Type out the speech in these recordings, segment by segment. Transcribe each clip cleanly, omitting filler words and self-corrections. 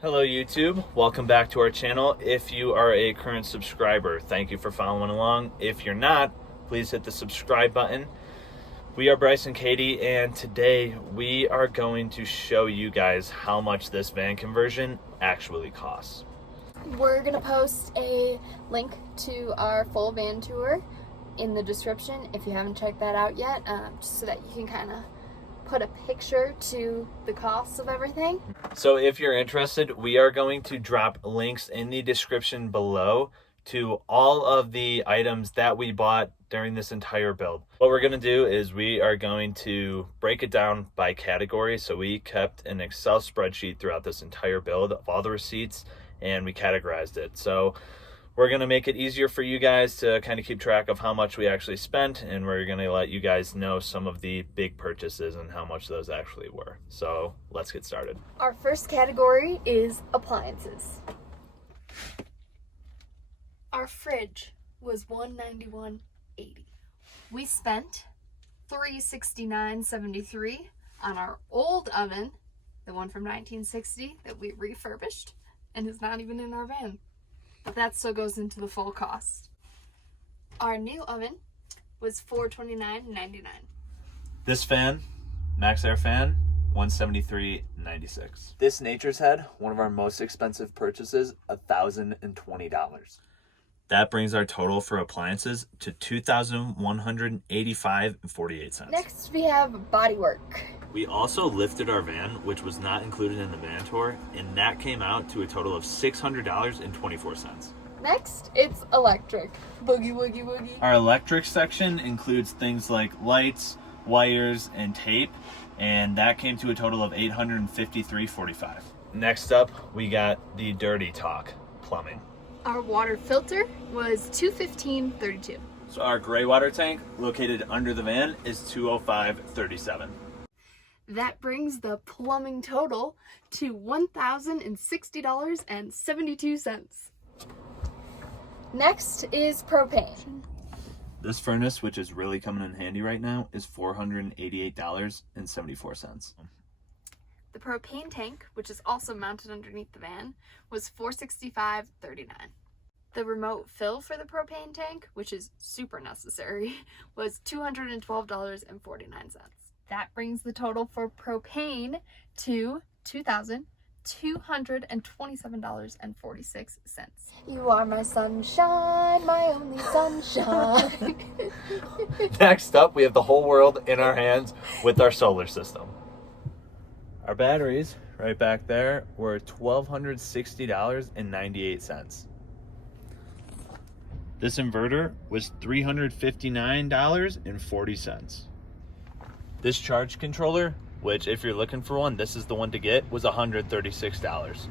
Hello YouTube, welcome back to our channel. If you are a current subscriber, thank you for following along. If you're not, please hit the subscribe button. We are Bryce and Katie, and today we are going to show you guys how much this van conversion actually costs. We're gonna post a link to our full van tour in the description if you haven't checked that out yet, just so that you can kind of put a picture to the costs of everything. So if you're interested, we are going to drop links in the description below to all of the items that we bought during this entire build. What we're going to do is we are going to break it down by category. So we kept an Excel spreadsheet throughout this entire build of all the receipts, and we categorized it. So we're going to make it easier for you guys to kind of keep track of how much we actually spent, and we're going to let you guys know some of the big purchases and how much those actually were. So let's get started. Our first category is appliances. Our fridge was $191.80. We spent $369.73 on our old oven, the one from 1960 that we refurbished and is not even in our van. But that still goes into the full cost. Our new oven was $429.99. This fan, Max Air fan, $173.96. This Nature's Head, one of our most expensive purchases, $1,020. That brings our total for appliances to $2,185.48. Next we have bodywork. We also lifted our van, which was not included in the van tour, and that came out to a total of $600.24. Next, it's electric. Boogie woogie woogie. Our electric section includes things like lights, wires, and tape, and that came to a total of $853.45. Next up, we got the dirty talk, plumbing. Our water filter was $215.32. So our gray water tank, located under the van, is $205.37. That brings the plumbing total to $1,060.72. Next is propane. This furnace, which is really coming in handy right now, is $488.74. The propane tank, which is also mounted underneath the van, was $465.39. The remote fill for the propane tank, which is super necessary, was $212.49. That brings the total for propane to $2,227.46. You are my sunshine, my only sunshine. Next up, we have the whole world in our hands with our solar system. Our batteries, right back there, were $1,260.98. This inverter was $359.40. This charge controller, which if you're looking for one, this is the one to get, was $136.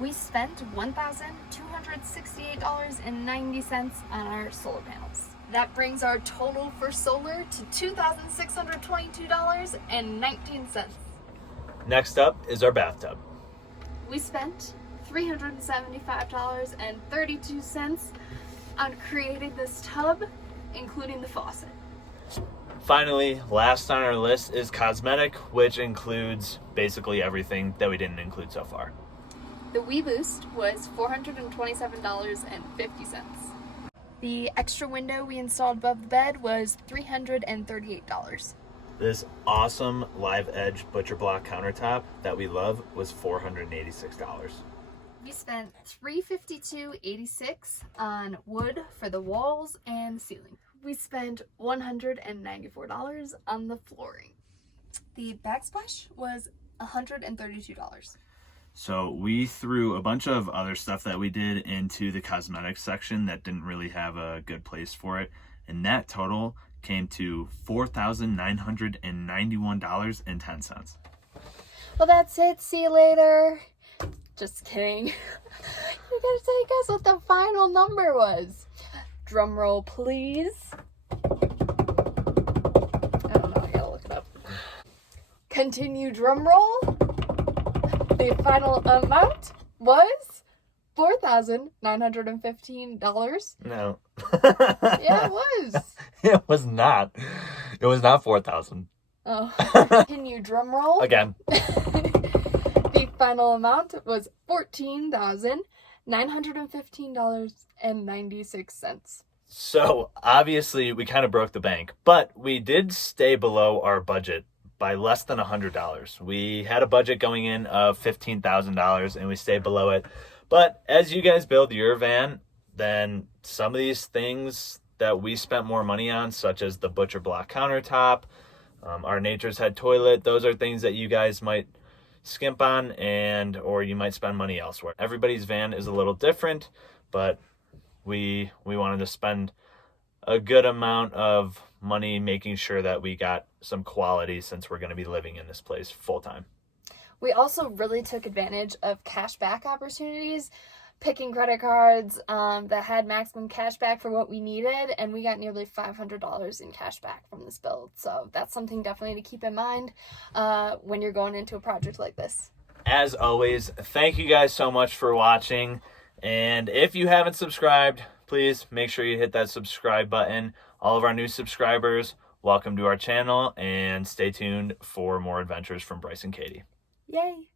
We spent $1,268.90 on our solar panels. That brings our total for solar to $2,622.19. Next up is our bathtub. We spent $375.32 on creating this tub, including the faucet. Finally, last on our list is cosmetic, which includes basically everything that we didn't include so far. The WeBoost was $427.50. The extra window we installed above the bed was $338. This awesome live edge butcher block countertop that we love was $486. We spent $352.86 on wood for the walls and the ceiling. We spent $194 on the flooring. The backsplash was $132. So we threw a bunch of other stuff that we did into the cosmetics section that didn't really have a good place for it, and that total came to $4,991.10. Well, that's it. See you later. Just kidding. You gotta tell you guys what the final number was. Drum roll, please. I don't know. I gotta look it up. Continue drum roll. The final amount was $4,915. No. Yeah, it was. It was not. It was not 4,000. Oh. Continue drum roll. Again. The final amount was $14,915.96. So obviously we kind of broke the bank, but we did stay below our budget by less than $100. We had a budget going in of $15,000 and we stayed below it. But as you guys build your van, then some of these things that we spent more money on, such as the butcher block countertop, our Nature's Head toilet, those are things that you guys might skimp on or you might spend money elsewhere. Everybody's van is a little different, but we wanted to spend a good amount of money making sure that we got some quality since we're going to be living in this place full time. We also really took advantage of cash back opportunities, picking credit cards that had maximum cash back for what we needed, and we got nearly $500 in cash back from this build. So that's something definitely to keep in mind when you're going into a project like this. As always, thank you guys so much for watching. And if you haven't subscribed, please make sure you hit that subscribe button. All of our new subscribers, welcome to our channel, and stay tuned for more adventures from Bryce and Katie. Yay!